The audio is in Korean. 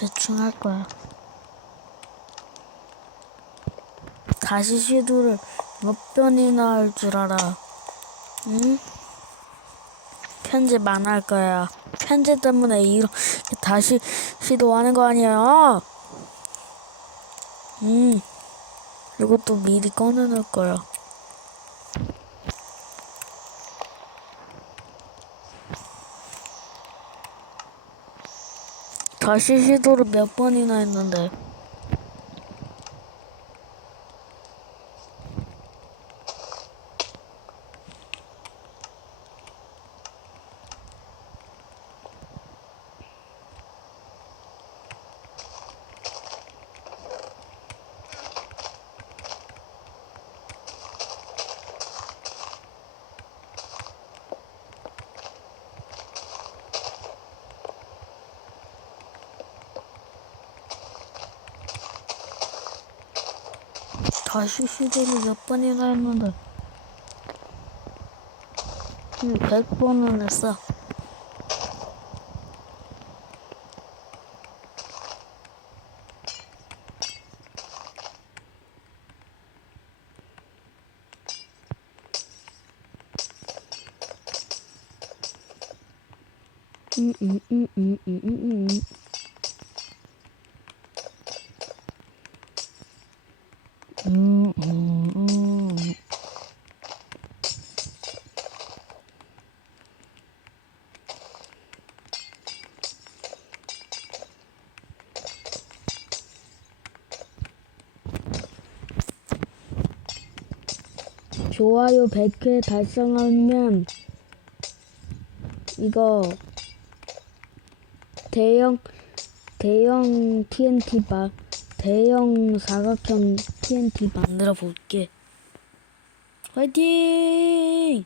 대충 할 거야. 다시 시도를 몇 번이나 할 줄 알아. 응? 편집 안 할 거야. 편집 때문에 이렇게 다시 시도하는 거 아니야. 응. 이것도 미리 꺼내놓을 거야. 다시 시도를 몇 번이나 했는데. 다시 시도를 몇 번이나 좋아요 100회 달성하면 이거 대형 대형 TNT 바 대형 사각형 TNT 만들어 볼게. 화이팅!